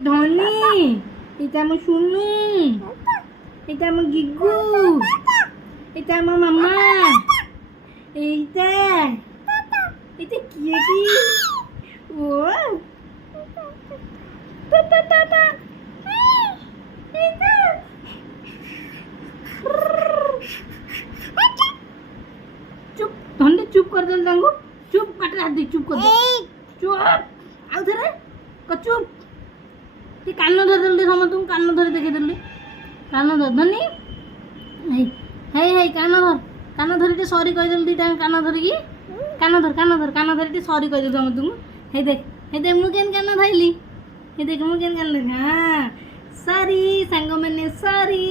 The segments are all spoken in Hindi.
ধনী, এটা আমার সুনু, এটা আমার গিগু, এটা আমার মামা, এইটা এটা কি এটি? ও পাপা পাপা এইটা চুপ ধন্ডে চুপ कर दे लंगू चुप कट हाथ दे चुप कर दे चुप आउ थरे चुप ती कान धर देली सम तुम कान धरे देखे देली कान धर धनी हाय हाय कान धरी सॉरी कह देली दीटा कान धरिकी कान धरी सॉरी कह देली सम तुम हे देख मु केन कान धइली हे देख मु केन कान हां सॉरी संग मैंने सॉरी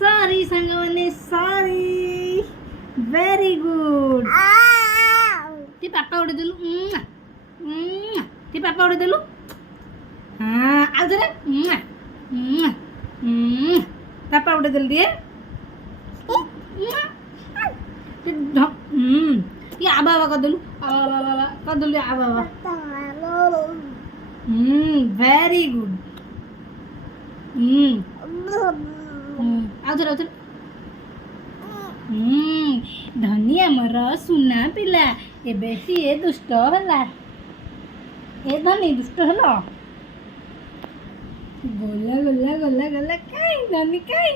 सॉरी संग मैंने सॉरी वेरी गुड ती पापा उड़े देलु ती पापा उड़े देलु हाँ आ जरा पापा उड़े देल दिए ये आबा आबा कर देलु आबा वेरी गुड आ जरा धनिया मोर सुना पिला एबे सी ए दुष्ट होला ए धनी दुष्ट होला गोला गोला गोला गोला काई धनी काई